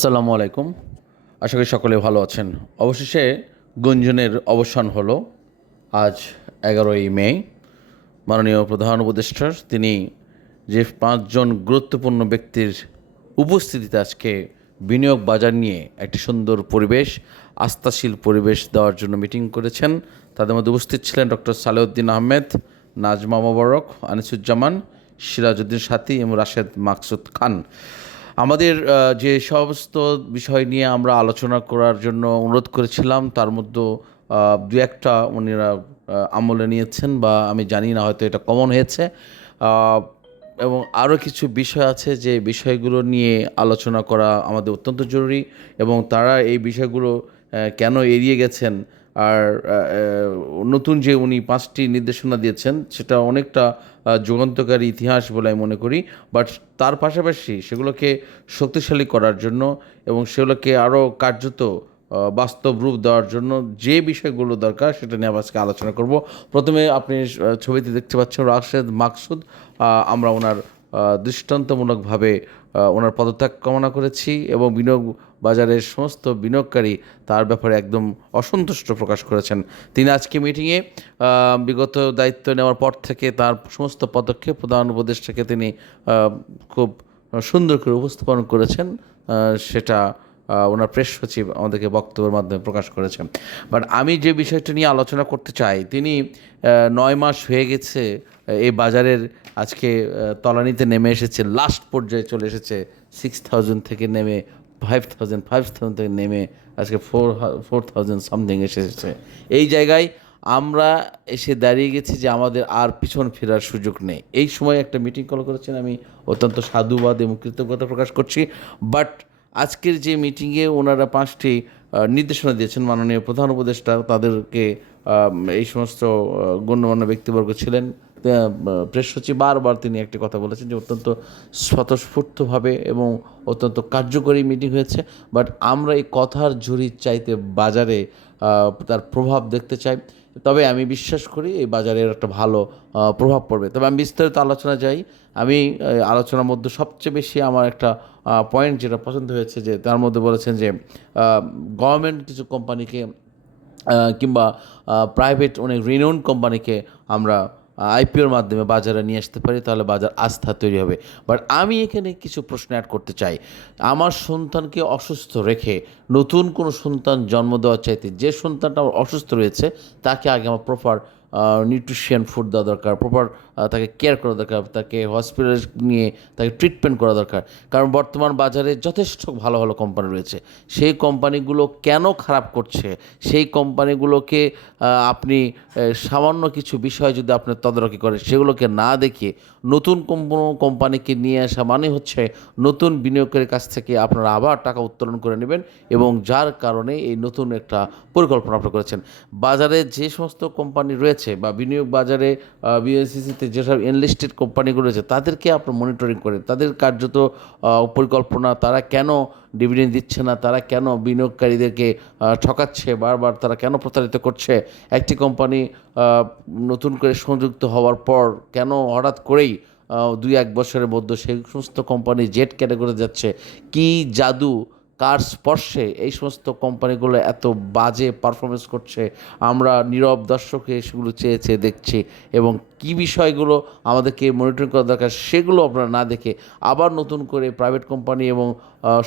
আসসালামু আলাইকুম। আশা করি সকলে ভালো আছেন। অবশেষে গুঞ্জনের অবসান হলো আজ এগারোই মে। মাননীয় প্রধান উপদেষ্টার তিনি যে পাঁচজন গুরুত্বপূর্ণ ব্যক্তির উপস্থিতিতে আজকে বিনিয়োগ বাজার নিয়ে একটি সুন্দর পরিবেশ, আস্থাশীল পরিবেশ দেওয়ার জন্য মিটিং করেছেন। তাদের মধ্যে উপস্থিত ছিলেন ডক্টর সালেউদ্দিন আহমেদ, নাজমা মোবারক, আনিসুজ্জামান, সিরাজউদ্দিন সাথী এবং রাশেদ মাকসুদ খান। আমাদের যে সমস্ত বিষয় নিয়ে আমরা আলোচনা করার জন্য অনুরোধ করেছিলাম, তার মধ্যে দু একটা উনিরা আমলে নিয়েছেন বা আমি জানি না, হয়তো এটা কমন হয়েছে। এবং আরও কিছু বিষয় আছে যে বিষয়গুলো নিয়ে আলোচনা করা আমাদের অত্যন্ত জরুরি এবং তারা এই বিষয়গুলো কেন এড়িয়ে গেছেন আর নতুন যে উনি পাঁচটি নির্দেশনা দিয়েছেন, সেটা অনেকটা যুগান্তকারী ইতিহাস বলে আমি মনে করি। বাট তার পাশাপাশি সেগুলোকে শক্তিশালী করার জন্য এবং সেগুলোকে আরও কার্যত বাস্তব রূপ দেওয়ার জন্য যে বিষয়গুলো দরকার, সেটা নিয়ে আজকে আলোচনা করব। প্রথমে আপনি ছবিতে দেখতে পাচ্ছেন রাশেদ মাকসুদ। আমরা ওনার দৃষ্টান্তমূলকভাবে ওনার পদত্যাগ কামনা করেছি এবং বিনিয়োগ বাজারের সমস্ত বিনিয়োগকারী তার ব্যাপারে একদম অসন্তুষ্ট প্রকাশ করেছেন। তিনি আজকে মিটিংয়ে বিগত দায়িত্ব নেওয়ার পর থেকে তার সমস্ত পদক্ষেপ প্রধান উপদেষ্টাকে তিনি খুব সুন্দর করে উপস্থাপন করেছেন। সেটা ওনার প্রেস সচিব আমাদেরকে বক্তব্যের মাধ্যমে প্রকাশ করেছেন। বাট আমি যে বিষয়টা নিয়ে আলোচনা করতে চাই, তিনি নয় মাস হয়ে গেছে এই বাজারের আজকে তলানিতে নেমে এসেছে লাস্ট পর্যায়ে চলে এসেছে সিক্স থাউজেন্ড থেকে নেমে ফাইভ থাউজেন্ড ফাইভ থাউজেন্ড থেকে নেমে আজকে ফোর ফোর থাউজেন্ড সামথিং এসেছে। এই জায়গায় আমরা এসে দাঁড়িয়ে গেছি যে আমাদের আর পিছন ফেরার সুযোগ নেই। এই সময় একটা মিটিং কল করেছেন, আমি অত্যন্ত সাধুবাদ এবং কৃতজ্ঞতা প্রকাশ করছি। বাট আজকের যে মিটিংয়ে ওনারা পাঁচটি নির্দেশনা দিয়েছেন। মাননীয় প্রধান উপদেষ্টা তাদেরকে এই সমস্ত গণ্যমান্য ব্যক্তিবর্গ ছিলেন। প্রেস সচিব বারবার তিনি একটি কথা বলেছেন যে অত্যন্ত স্বতঃস্ফূর্তভাবে এবং অত্যন্ত কার্যকরী মিটিং হয়েছে। বাট আমরা এই কথার ঝুড়ির চাইতে বাজারে তার প্রভাব দেখতে চাই। তবে আমি বিশ্বাস করি এই বাজারের একটা ভালো প্রভাব পড়বে। তবে আমি বিস্তারিত আলোচনা যাই। আমি আলোচনার মধ্যে সবচেয়ে বেশি আমার একটা পয়েন্ট যেটা পছন্দ হয়েছে যে তার মধ্যে বলেছেন যে গভর্নমেন্ট কিছু কোম্পানিকে কিংবা প্রাইভেট অনেক রিনাউন্ড কোম্পানিকে আমরা আইপিওর মাধ্যমে বাজারে নিয়ে আসতে পারি, তাহলে বাজার আস্থা তৈরি হবে। বাট আমি এখানে কিছু প্রশ্ন অ্যাড করতে চাই। আমার সন্তানকে অসুস্থ রেখে নতুন কোনো সন্তান জন্ম দেওয়ার চাইতে যে সন্তানটা আমার অসুস্থ রয়েছে, তাকে আগে আমার প্রপার নিউট্রিশিয়ান ফুড দেওয়া দরকার প্রপার তাকে কেয়ার করা দরকার, তাকে হসপিটালে নিয়ে তাকে ট্রিটমেন্ট করা দরকার। কারণ বর্তমান বাজারে যথেষ্ট ভালো ভালো কোম্পানি রয়েছে। সেই কোম্পানিগুলো কেন খারাপ করছে? সেই কোম্পানিগুলোকে আপনি সামান্য কিছু বিষয় যদি আপনি তদারকি করেন, সেগুলোকে না দেখে নতুন কোনো কোম্পানিকে নিয়ে আসা মানে হচ্ছে নতুন বিনিয়োগের কাছ থেকে আপনারা আবার টাকা উত্তোলন করে নেবেন এবং যার কারণে এই নতুন একটা পরিকল্পনা আপনারা করেছেন। বাজারে যে সমস্ত কোম্পানি রয়েছে বা বিনিয়োগ বাজারে বিএসসিসিতে যেসব এনলিস্টেড কোম্পানিগুলো রয়েছে, তাদেরকে আপনার মনিটরিং করেন। তাদের কার্যত পরিকল্পনা, তারা কেন ডিভিডেন্ড দিচ্ছে না? তারা কেন বিনিয়োগকারীদেরকে ঠকাচ্ছে? বারবার তারা কেন প্রতারিত করছে? একটি কোম্পানি নতুন করে সংযুক্ত হওয়ার পর কেন হঠাৎ করেই দুই এক বছরের মধ্যে সেই সমস্ত কোম্পানি জেট ক্যাটাগরি যাচ্ছে? কি জাদু কার স্পর্শে এই সমস্ত কোম্পানিগুলো এত বাজে পারফরমেন্স করছে? আমরা নীরব দর্শকে সেগুলো চেয়ে চেয়ে দেখছি এবং কী বিষয়গুলো আমাদেরকে মনিটরিং করা দরকার সেগুলো আপনারা না দেখে আবার নতুন করে প্রাইভেট কোম্পানি এবং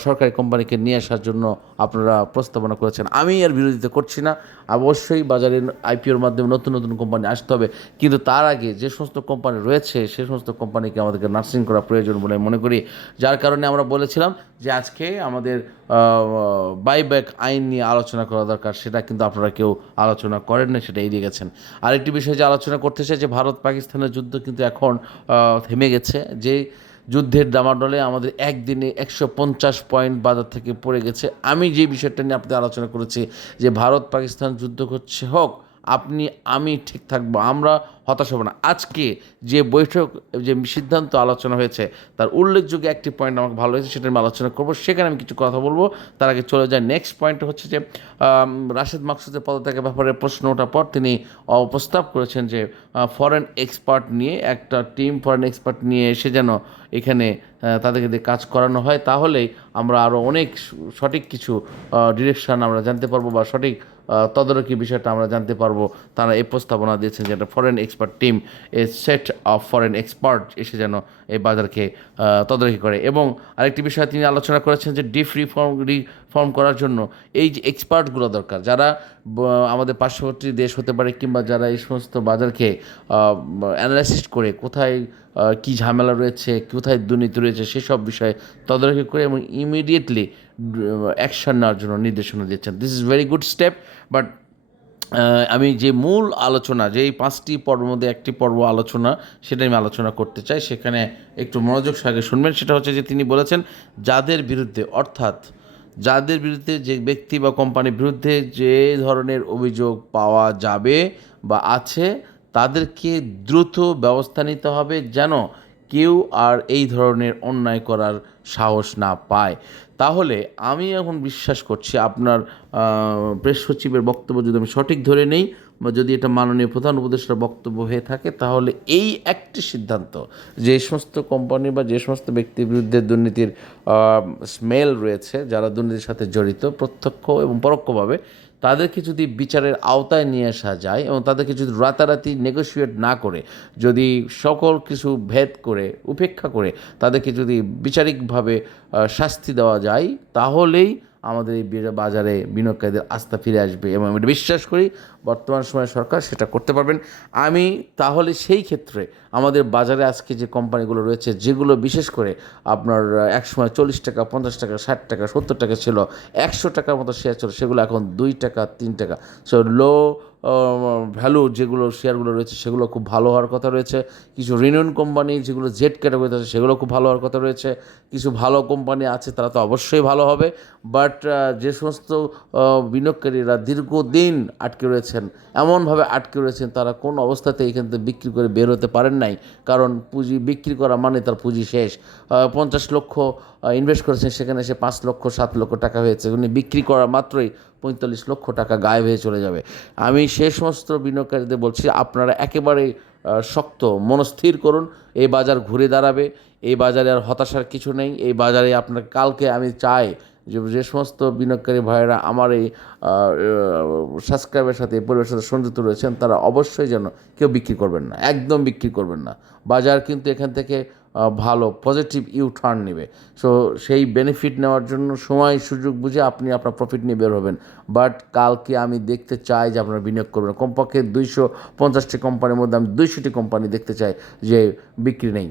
সরকারি কোম্পানিকে নিয়ে আসার জন্য আপনারা প্রস্তাবনা করেছেন। আমি এর বিরোধিতা করছি না। অবশ্যই বাজারে আইপিওর মাধ্যমে নতুন নতুন কোম্পানি আসতে হবে। কিন্তু তার আগে যে সমস্ত কোম্পানি রয়েছে, সে সমস্ত কোম্পানিকে আমাদেরকে নার্সিং করা প্রয়োজন বলে মনে করি। যার কারণে আমরা বলেছিলাম যে আজকে আমাদের বাইব্যাক আইন নিয়ে আলোচনা করা দরকার। সেটা কিন্তু আপনারা কেউ আলোচনা করেন না সেটা এড়িয়ে গেছেন। আরেকটি বিষয় যে আলোচনা করতে চাই যে ভারত পাকিস্তানের যুদ্ধ কিন্তু এখন থেমে গেছে। যে যুদ্ধের দামাডলে আমাদের একদিনে একশো পঞ্চাশ পয়েন্ট বাজার থেকে পড়ে গেছে। আমি যে বিষয়টা নিয়ে আপনাদের আলোচনা করেছি যে ভারত পাকিস্তান যুদ্ধ করছে হোক, আপনি, আমি ঠিক থাকব। আমরা হতাশ হব না। আজকে যে বৈঠক, যে সিদ্ধান্ত আলোচনা হয়েছে, তার উল্লেখযোগ্য একটি পয়েন্ট আমাকে ভালো হয়েছে সেটা আমি আলোচনা করব। সেখানে আমি কিছু কথা বলব। তার আগে চলে যায় নেক্সট পয়েন্ট হচ্ছে যে রাশেদ মাকসুদের পদত্যাগের ব্যাপারে প্রশ্ন ওঠার পর তিনি প্রস্তাব করেছেন যে ফরেন এক্সপার্ট নিয়ে একটা টিম ফরেন এক্সপার্ট নিয়ে এসে যেন এখানে তাদেরকে দিয়ে কাজ করানো হয়, তাহলেই আমরা আরও অনেক সঠিক কিছু ডিরেকশন আমরা জানতে পারব বা সঠিক তদারকি বিষয়টা আমরা জানতে পারব। তারা এই প্রস্তাবনা দিয়েছেন যে একটা foreign expert team a set of foreign expert এসে যেন এই বাজারকে তদারকি করে। এবং আরেকটি বিষয় তিনি আলোচনা করেছেন যে ডিপ রিফর্ম রিফর্ম করার জন্য এই যে এক্সপার্টগুলো দরকার, যারা আমাদের পার্শ্ববর্তী দেশ হতে পারে কিংবা যারা এই সমস্ত বাজারকে অ্যানালাইসিস করে কোথায় কী ঝামেলা রয়েছে, কোথায় দুর্নীতি রয়েছে, সেসব বিষয়ে তদারকি করে এবং ইমিডিয়েটলি অ্যাকশন নেওয়ার জন্য নির্দেশনা দিচ্ছেন। This is very good step but আমি যে মূল আলোচনা, যে এই পাঁচটি পর্বের মধ্যে একটি পর্ব আলোচনা সেটা আমি আলোচনা করতে চাই। সেখানে একটু মনোযোগ সহকারে শুনবেন। সেটা হচ্ছে যে তিনি বলেছেন, যাদের বিরুদ্ধে, অর্থাৎ যাদের বিরুদ্ধে যে ব্যক্তি বা কোম্পানির বিরুদ্ধে যে ধরনের অভিযোগ পাওয়া যাবে বা আছে, তাদেরকে দ্রুত ব্যবস্থা নিতে হবে যেন কেউ আর এই ধরনের অন্যায় করার সাহস না পায়। তাহলে আমি এখন বিশ্বাস করছি আপনার প্রেস সচিবের বক্তব্য যদি আমি সঠিক ধরে নেই, বা যদি এটা মাননীয় প্রধান উপদেষ্টার বক্তব্য হয়ে থাকে, তাহলে এই একটি সিদ্ধান্ত, যে সমস্ত কোম্পানি বা যে সমস্ত ব্যক্তির বিরুদ্ধে দুর্নীতির স্মেল রয়েছে, যারা দুর্নীতির সাথে জড়িত প্রত্যক্ষ এবং পরোক্ষভাবে তাদেরকে যদি বিচারের আওতায় নিয়ে আসা যায় এবং তাদেরকে যদি রাতারাতি নেগোসিয়েট না করে, যদি সকল কিছু ভেদ করে, উপেক্ষা করে তাদেরকে যদি বিচারিকভাবে শাস্তি দেওয়া যায়, তাহলেই আমাদের এই বাজারে বিনিয়োগকারীদের আস্থা ফিরে আসবে এবং আমি বিশ্বাস করি, বর্তমান সময়ে সরকার সেটা করতে পারবেন। আমি তাহলে সেই ক্ষেত্রে আমাদের বাজারে আজকে যে কোম্পানিগুলো রয়েছে, যেগুলো বিশেষ করে আপনার এক সময় চল্লিশ টাকা, পঞ্চাশ টাকা, ষাট টাকা, সত্তর টাকা ছিল, একশো টাকার মতো শেয়ার ছিল, সেগুলো এখন দুই টাকা, তিন টাকা। সো লো ভ্যালু যেগুলো শেয়ারগুলো রয়েছে সেগুলো খুব ভালো হওয়ার কথা রয়েছে। কিছু রিনিয়ন কোম্পানি যেগুলো জেড ক্যাটাগরিতে আছে, সেগুলো খুব ভালো হওয়ার কথা রয়েছে। কিছু ভালো কোম্পানি আছে, তারা তো অবশ্যই ভালো হবে। বাট যে সমস্ত বিনিয়োগকারীরা দীর্ঘদিন আটকে রয়েছেন, এমনভাবে আটকে রয়েছেন, তারা কোন অবস্থাতে এখান থেকে বিক্রি করে বের হতে পারেন নাই। কারণ পুঁজি বিক্রি করা মানে তার পুঁজি শেষ। পঞ্চাশ লক্ষ ইনভেস্ট করেছেন, সেখানে সে পাঁচ লক্ষ, সাত লক্ষ টাকা হয়েছে। উনি বিক্রি করা মাত্রই পঁয়তাল্লিশ লক্ষ টাকা গায়েব হয়ে চলে যাবে। আমি সে সমস্ত বিনিয়োগকারীদের বলছি, আপনারা একেবারে শক্ত, মনস্থির করুন। এই বাজার ঘুরে দাঁড়াবে। এই বাজারে আর হতাশার কিছু নেই। এই বাজারে আপনার, কালকে আমি চাই যে যে সমস্ত বিনিয়োগকারী ভাইয়েরা আমার এই সাবস্ক্রাইবের সাথে পরিবারের সাথে সংযুক্ত রয়েছেন, তারা অবশ্যই যেন কেউ বিক্রি করবেন না। একদম বিক্রি করবেন না। বাজার কিন্তু এখান থেকে ভালো পজিটিভ ইউ টার্ন নেবে। সো সেই বেনিফিট নেওয়ার জন্য সময়, সুযোগ বুঝে আপনি আপনার প্রফিট নিয়ে বের হবেন। বাট কালকে আমি দেখতে চাই যে আপনারা বিনিয়োগ করবেন কমপক্ষে দুইশো পঞ্চাশটি কোম্পানির মধ্যে আমি দুইশোটি কোম্পানি দেখতে চাই যে বিক্রি নেই।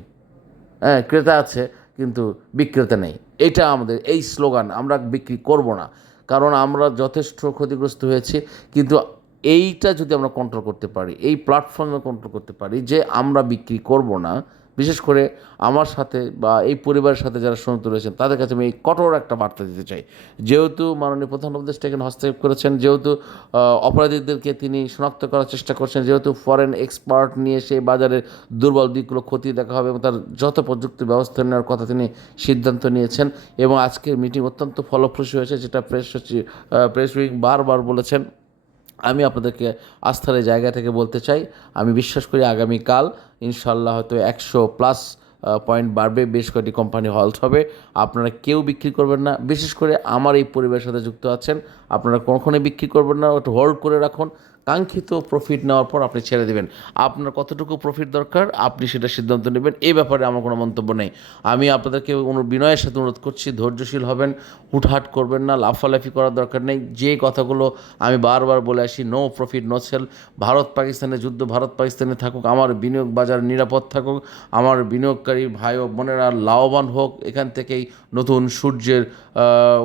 হ্যাঁ ক্রেতা আছে, কিন্তু বিক্রেতা নেই। এটা আমাদের, এই স্লোগান আমরা বিক্রি করব না। কারণ আমরা যথেষ্ট ক্ষতিগ্রস্ত হয়েছি, কিন্তু এইটা যদি আমরা কন্ট্রোল করতে পারি, এই প্ল্যাটফর্মে কন্ট্রোল করতে পারি যে আমরা বিক্রি করব না বিশেষ করে আমার সাথে বা এই পরিবারের সাথে যারা সংযুক্ত রয়েছেন, তাদের কাছে আমি এই কঠোর একটা বার্তা দিতে চাই। যেহেতু মাননীয় প্রধান উপদেষ্টা এখানে হস্তক্ষেপ করেছেন, যেহেতু অপরাধীদেরকে তিনি শনাক্ত করার চেষ্টা করছেন, যেহেতু ফরেন এক্সপার্ট নিয়ে সেই বাজারের দুর্বল দিকগুলো ক্ষতি দেখা হবে এবং তার যত প্রযুক্তি ব্যবস্থা নেওয়ার কথা তিনি সিদ্ধান্ত নিয়েছেন এবং আজকের মিটিং অত্যন্ত ফলপ্রসূ হয়েছে, যেটা প্রেস সচিব প্রেস উইং বারবার বলেছেন। আমি আপনাদেরকে আস্থার জায়গা থেকে বলতে চাই, আমি বিশ্বাস করি আগামীকাল ইনশাল্লাহ হয়তো একশো প্লাস পয়েন্ট বাড়বে, বেশ কয়েকটি কোম্পানি হল্ট হবে। আপনারা কেউ বিক্রি করবেন না। বিশেষ করে আমার এই পরিবারের সাথে যুক্ত আছেন, আপনারা কখনোই বিক্রি করবেন না। একটু হোল্ড করে রাখুন। কাঙ্ক্ষিত প্রফিট নেওয়ার পর আপনি ছেড়ে দেবেন। আপনার কতটুকু প্রফিট দরকার, আপনি সেটা সিদ্ধান্ত নেবেন। এই ব্যাপারে আমার কোনো মন্তব্য নেই। আমি আপনাদেরকে বিনয়ের সাথে অনুরোধ করছি, ধৈর্যশীল হবেন, হুটহাট করবেন না, লাফালাফি করার দরকার নেই। যে কথাগুলো আমি বারবার বলে আসি no profit no sale Bharat পাকিস্তানের যুদ্ধ, ভারত পাকিস্তানে থাকুক, আমার বিনিয়োগ বাজার নিরাপদ থাকুক, আমার বিনিয়োগকারী ভাই ও বোনেরা লাভবান হোক, এখান থেকেই নতুন সূর্যের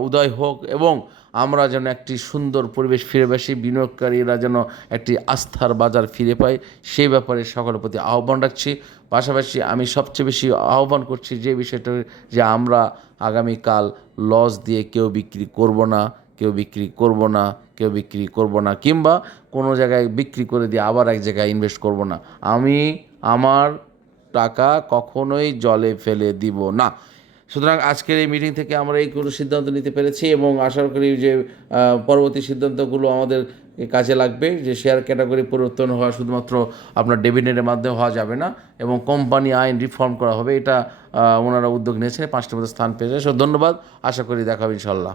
উদয় হোক এবং আমরা যেন একটি সুন্দর পরিবেশ ফিরে আসি বিনিয়োগকারীরা যেন একটি আস্থার বাজার ফিরে পায়, সেই ব্যাপারে সকলের প্রতি আহ্বান রাখছি। পাশাপাশি আমি সবচেয়ে বেশি আহ্বান করছি যে বিষয়টা যে আমরা আগামীকাল লস দিয়ে কেউ বিক্রি করব না, কেউ বিক্রি করব না, কেউ বিক্রি করব না, কিংবা কোনো জায়গায় বিক্রি করে দিয়ে আবার এক জায়গায় ইনভেস্ট করব না। আমি আমার টাকা কখনোই জলে ফেলে দিব না। সুতরাং আজকের এই মিটিং থেকে আমরা এই কোনো সিদ্ধান্ত নিতে পেরেছি এবং আশা করি যে পরবর্তী সিদ্ধান্তগুলো আমাদের কাজে লাগবে যে শেয়ার ক্যাটাগরি পরিবর্তন হওয়া শুধুমাত্র আপনার ডেবিনেটের মাধ্যমে হওয়া যাবে না এবং কোম্পানি আইন রিফর্ম করা হবে। এটা ওনারা উদ্যোগ নিয়েছে পাঁচটার মধ্যে স্থান পেয়েছে। সো ধন্যবাদ। আশা করি দেখাবে ইনশাল্লাহ